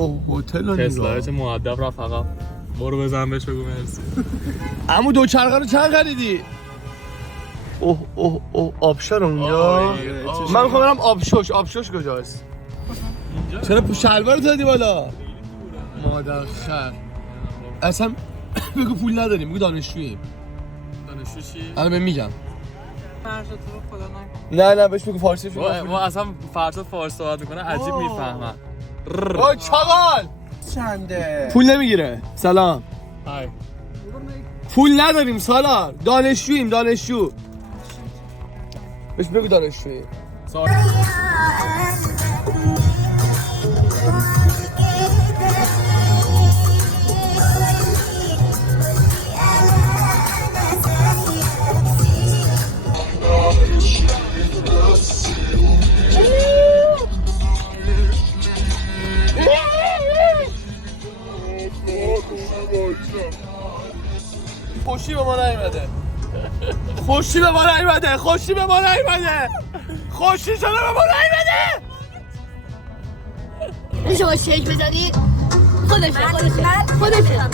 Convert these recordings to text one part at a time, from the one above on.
هتل تسلایت مؤدب رفقا برو بزن بهش بگو مرسی. عمو دوچرخه رو چند خریدی؟ اوه آبشار اونجا. من میخوام برم آبشوش کجاست؟ چرا شلوار دادی بالا؟ مادر خر اصلا بگو پول نداریم، بگو دانشجوییم. دانشجو چی؟ الان بهم میگم. فرشاد تو رو خدا نه بهش بگو فارسی ما اصلا فرشاد فارسی صحبت میکنه عجیب میفهمن. اوه چاقال چنده؟ پول نمیگیره. سلام. های پول نداریم سالار، دانشجوییم. بهش بگو دانشجوییم. خوشی به ما نیومده. خوشی شده به ما نیومده. میشه با شیک بزنی؟ خودشه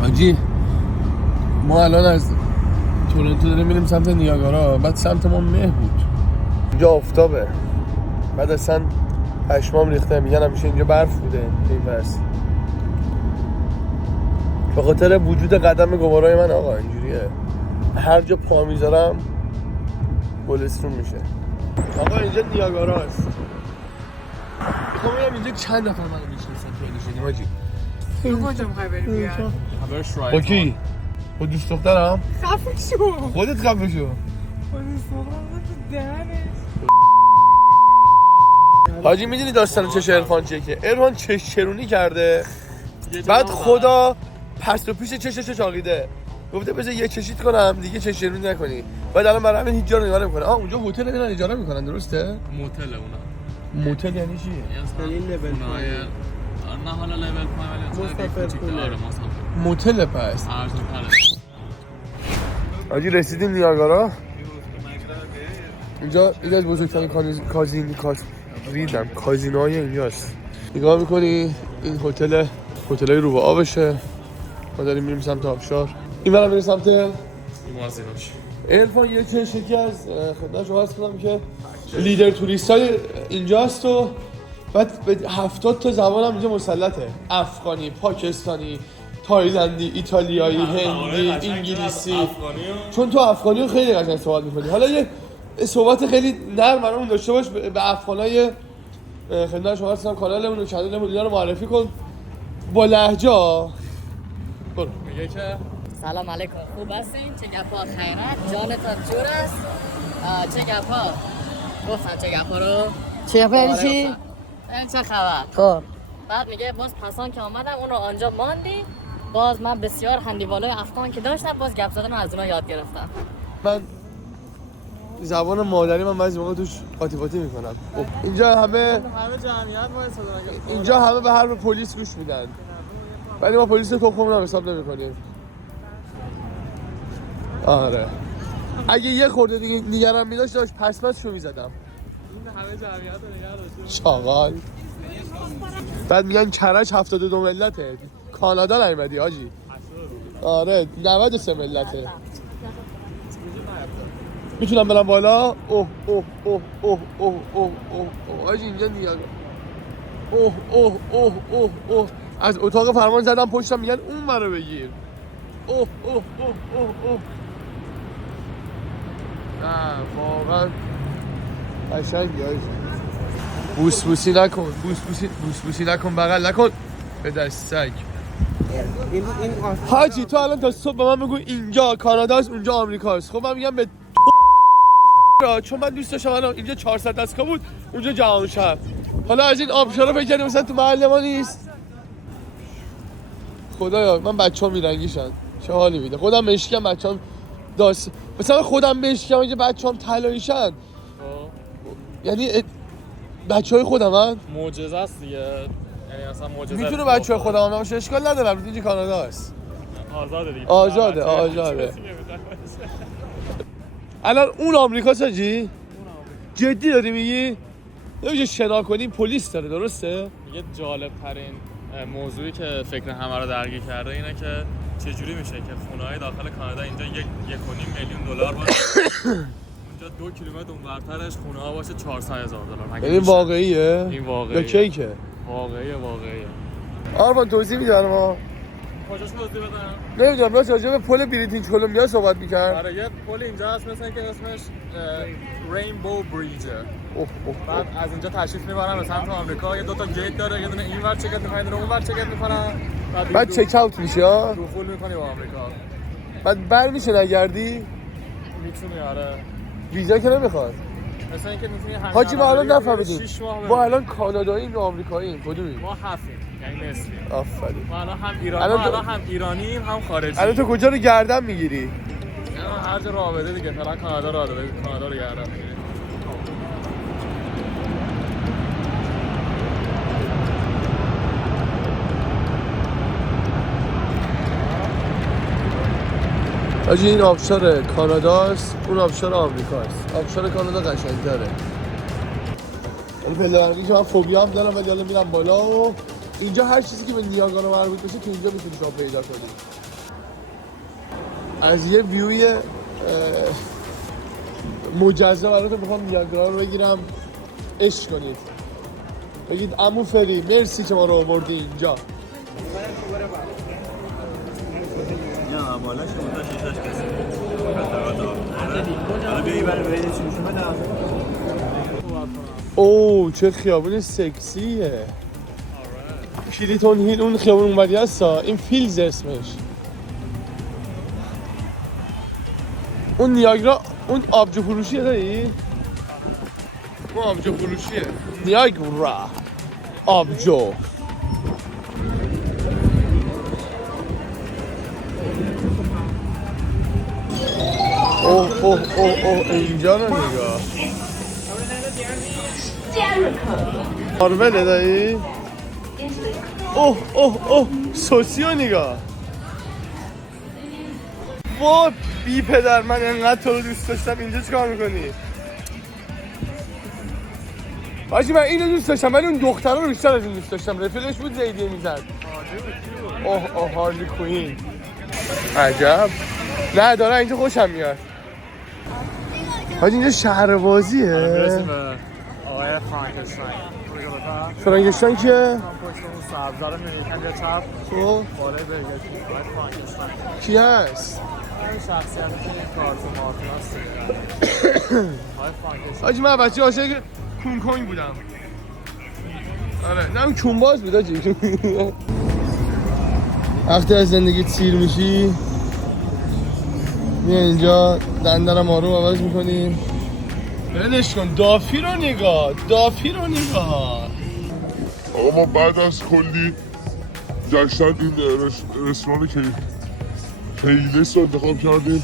حاجی ما الان از تورنتو داریم میریم سمت نیاگارا، بعد سمت ما مه بود، اینجا آفتابه، بعد اصلا پشمام ریخته. میگن همیشه اینجا برف بوده این پس به خاطر وجود قدم گوارای من. آقا اینجوریه هر جا پا میذارم گلستون میشه. آقا اینجا نیاگاراست. میخوام بگم اینجا چند نفر منو میشناسن تو اینجا شدیم حاجی. تو کجا میخوای بری بیاد؟ با کی؟ با دوست دخترم؟ خفه شو خودت خفه شو. با دوست دخترم تو دهنش. حاجی میدونی داستان چش عرفان چیه؟ که عرفان چش چرونی کرده، بعد خدا پس و پیش چشش چاقیده، گفته بذار یه چشیت کنم دیگه چش چرونی نکنی. بعد الان برای همین هیچ جا رو نگاه نمیکنه. اونجا هتل اینا اجاره میکنن، درسته؟ موتل اونا. موتل یعنی چی؟ یعنی لول پایین. نه حالا لول پایین ولی مسافر پوله. موتل پس ارزون تره. حاجی رسیدیم نیاگارا. اینجا یکی از بزرگترین کازینوهای اینجاست. نگاه میکنی این هتلای رو به آبشه. ما داریم میریم سمت آبشار. این برم میریم سمت مازیناش. عرفان یکی از خدمت شما عرض کنم که لیدر توریستای اینجاست و بعد به 70 تا زبان هم اینجا مسلطه. افغانی، پاکستانی، تایلندی، ایتالیایی، هندی، انگلیسی. چون تو افغانی رو خیلی قشنگ صحبت می‌کنی. حالا یه صحبت خیلی نرم برامون داشته باش به افغانای خدمت شما هستم. کانالمون و چنلمون اینا رو معرفی کن با لهجه. برو. میگه که سلام علیکم، خوب هستین؟ چه گپا خیرت؟ جانتان جور است؟ چه گپا؟ گفتن چه گپا رو؟ چه گپا یعنی چی؟ این چه خبر؟ خب بعد میگه باز پسان که آمدم اون رو آنجا ماندی، باز من بسیار هندیوالای افغان که داشتم باز گپ زدن از اونها یاد گرفتم. من زبان مادری من بعضی موقع توش قاطی قاطی میکنم. اینجا همه به حرف پلیس گوش میدن، ولی ما پلیس تخممون هم حساب نمیکنیم. آره اگه یه خورده دیگه نگران می‌داشت داشت پسشو میزدم. همه جمعیت رو نگه داشته. چاقال. بعد میگن کرج 72 ملته، کانادا نیومدی حاجی. آره 93 ملته. میتونم برم بالا؟ اوه اوه اوه اوه اوه اوه اوه حاجی اینجا نیاگارا. اوه از اتاق فرمان زدم پشتم میگن اون منو بگیر. اوه نه واقعا قشنگی حاجی. بوسبوسی نکن بغل نکن به دست سگ. حاجی تو الان تا صبح به من بگو اینجا کاناداست اونجا آمریکاست، خب من میگم به چون من دوست داشتم الان اینجا 400 دستگاه بود اونجا جهان شهر. حالا از این آبشارا فکر کردیم مثلا تو محل ما نیست. خدایا من بچه‌ام میرنگیشن چه حالی میده خودم مشکم بچه‌ام داست مثلا خودم مشکم اگه بچه‌ام طلاییشن یعنی بچه‌های خودمن معجزه است دیگه، یعنی اصلا معجزه میتونه بچه‌های خودم باشه اشکال نداره اینجا کانادا است آزاده دیگه آزاده الان اون آمریکا ساجی جدی داری میگی نمیشه شنا کنیم پلیس داره درسته میگه جالب ترین موضوعی که فکر همه رو درگیر کرده اینه که چجوری میشه که خونه‌های داخل کانادا اینجا 1.5 میلیون دلار باشه اونجا 2 کیلومتر اونورترش خونه‌ها باشه 400,000 دلار. این واقعیه این واقعیه یا کیکه واقعیه آرمان توضیح میدن ما کجاش توضیح بدم؟ نمیدونم راست راجع به پل بریتیش کلمبیا صحبت می‌کرد آره یه پل اینجا هست مثلا که اسمش رینبو بریجه بعد از اینجا تشریف میبرن به سمت آمریکا یه دوتا گیت داره یه دونه اینور چکت می‌کنن یه دونه اونور چکت می‌کنن بعد چک اوت میشه ها دخول می‌کنی به آمریکا بعد برمیشه نگردی میتونی آره ویزا که نمیخواد مثلا اینکه میتونی همین حاجی ما الان نفهمیدیم 6 ماه ما الان کاناداییم یا آمریکاییم کدومیم ما هفتیم یعنی نصفیم آفرین ما الان هم الان هم ایرانیم هم خارجی الان تو کجا رو گردن میگیری هر جا راه بده دیگه فعلا کانادا راه داده کانادا رو گردن میگیری حاجی این آبشار کاناداست اون آبشار آمریکاست آبشار کانادا قشنگ‌تره این پله‌بندی که من فوبیا هم دارم ولی الان میرم بالا و اینجا هر چیزی که به نیاگارا مربوط بشه که اینجا میتونی شما پیدا کنی از یه ویوی مجزا براتون میخوام نیاگارا رو بگیرم عشق کنید بگید عمو فری مرسی که ما رو آوردی اینجا نه بالا شما تا 6 کسی حالا بیایی برای ببینید چی میشه بدم اوه چه خیابون سکسیه کلیتون هیل اون خیابون اونوری هستا این فیلز اسمش اون نیاگرا اون آبجو فروشیه داری؟ اون آبجو فروشیه نیاگرا آبجو اوه اینجا رو نگاه ماربله دایی؟ اوه سوسیو نگاه وای بی پدر من انقدر تو رو دوست داشتم اینجا چیکار میکنی؟ باشه من اینو دوست داشتم ولی اون دختر رو بیشتر از این دوست داشتم رفیقش بود زیدیه میزد اوه هارلی کوین عجب نه داره اینجا خوشم میاد حاجی اینجا شهربازیه آقای فرانکشتاین فرانکشتاین که؟ پشت اون سبزه رو می‌ریخن یه چپ خب بالای برگشتی آقای فرانکشتاین کی هست؟ این شخصیتی که این کارتو مافیاست آقای فرانکشتاین حاجی من بچه عاشق کونگ بودم آره نه اون کونباز بود حاجی وقتی از زندگی سیر میشی میای اینجا دندرم آروم عوض میکنی بلش کن دافی رو نگاه آقا ما بعد از کلی گشتن این رستوران کیلس رو انتخاب کردیم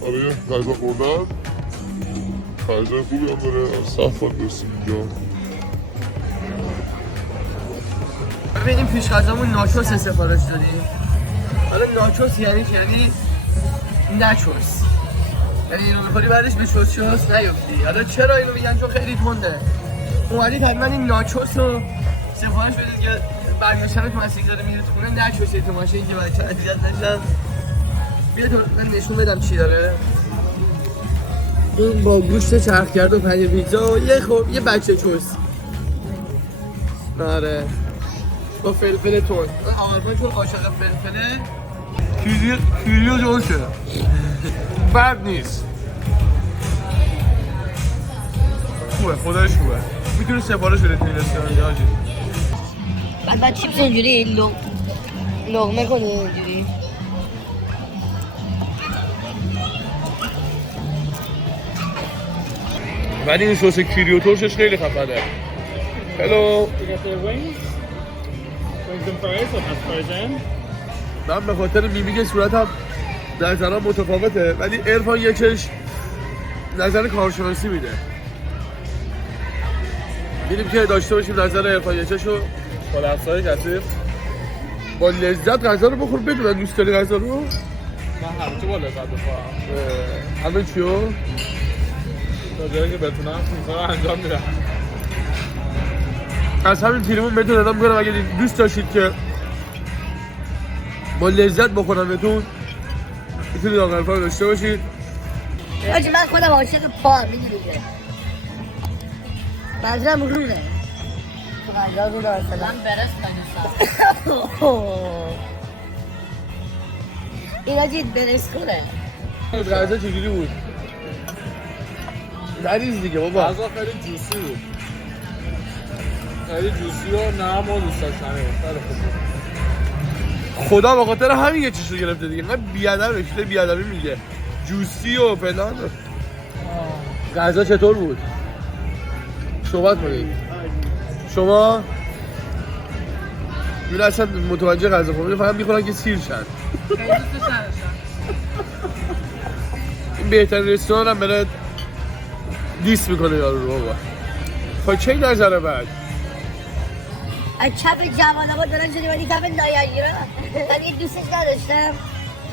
برای غذا خوردن غذای خوبی هم داره از صفات برسیم اینجا ببین این پیش غذامون ناچوس سفارش دادیم حالا ناچوس یعنی چی؟ یعنی نچوس یعنی اینو میخوری بعدش به چوس نیفتی حالا چرا اینو میگن چون خیلی تنده اومدید حتما این ناچوس رو سفارش بدید که برگشتن تو مسیح داره میره تو خونه نچوسه تو ماشین که بچه اذیت نشن بیا تو من نشون بدم چی داره این با گوشت چرخ کرده و پنیر پیتزا و یه بچه چوس آره با فلفل تون آرمان چون عاشق فلفله کیلیو جوشه بد نیست خوبه خدایش خوبه میتونی سفارش بدید این رستوران حاجی بعد چیپس اینجوری لقمه کنی اینجوری ولی این سس کیریو ترشش خیلی خفنه هلو wings and fries or not fries in من به خاطر میمیک صورتم نظرم متفاوته، ولی عرفان یکش نظر کارشناسی میده. میدیم که داشته باشیم نظر عرفان یکش رو با لفظهای کثیف با لذت غذا رو بخور. بدونن دوست داری غذا رو؟ من همه چی با لذت بخورم. همه چی رو؟ تا جایی که بتونم این کار رو انجام میدم. از همین تیلیمون بهتون ادام میکنم اگه دوست داشتید که با لذت بخورم بهتون میتونید آقا عرفان رو داشته باشید. آجی من خودم عاشق پا میدونی که منظورم رونه غذا رو دارستم من برس نگیستم این آجی برس کنه. غذا چجوری بود؟ نریز دیگه بابا. غذا خیلی جوسی بود. خیلی جوسی و نرم و دوست داشتنی. خیلی خوب بود. خدا به خاطر همین یه چیز رو گرفته دیگه. من بیادبش ده بیادبی میگه جوسی و فلان. غذا چطور بود؟ صحبت کنید. شما من اصلا متوجه غذا خوردن فقط میخورن که سیر شن. خیلی دوستش نداشتم. این بهترین رستوران هم بره دیس میکنه یارو رو بابا. خب چه نظره بعد؟ از چپ جوان ها دارن شدی ولی کف نایگیره من این دوستش نداشتم.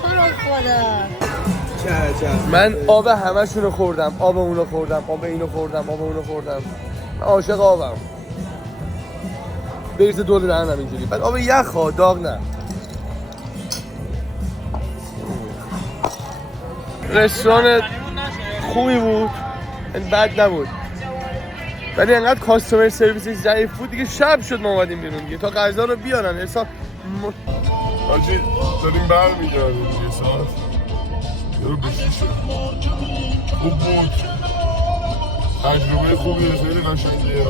تو رو خدا من آب همشون رو خوردم. آب اونو خوردم، آب اینو خوردم، آب اونو خوردم. من عاشق آبم. بریزه دور دهنم اینجوری. بعد آب یخ ها، داغ نه. رستوران خوبی بود، این بد نبود، ولی انقدر کاستومر سرویسش ضعیف بود دیگه. شب شد ما اومدیم بیرون دیگه تا غذا رو بیارن. حساب حاجی داریم برمیگردیم یه ساعت رو بشیشه. خوب بود، تجربه خوبیه، خیلی قشنگیه،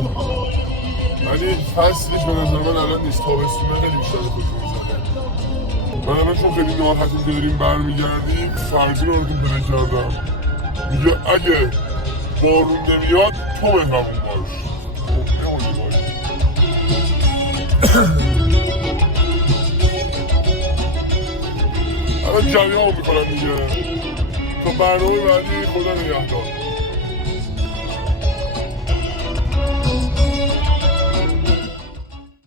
ولی فصلش به نظر من الان نیست. تابستونه خیلی بیشتر خوش میزنه. من الان چون خیلی ناراحتیم که داریم برمیگردیم فرزی رو براتون پلی کردم. میگه اگه بارون نمیاد تو مهرمون باش. خب نمونی باش. الان جمعی ها میکنم دیگه. تا برنامه بعدی خدا نگهدار.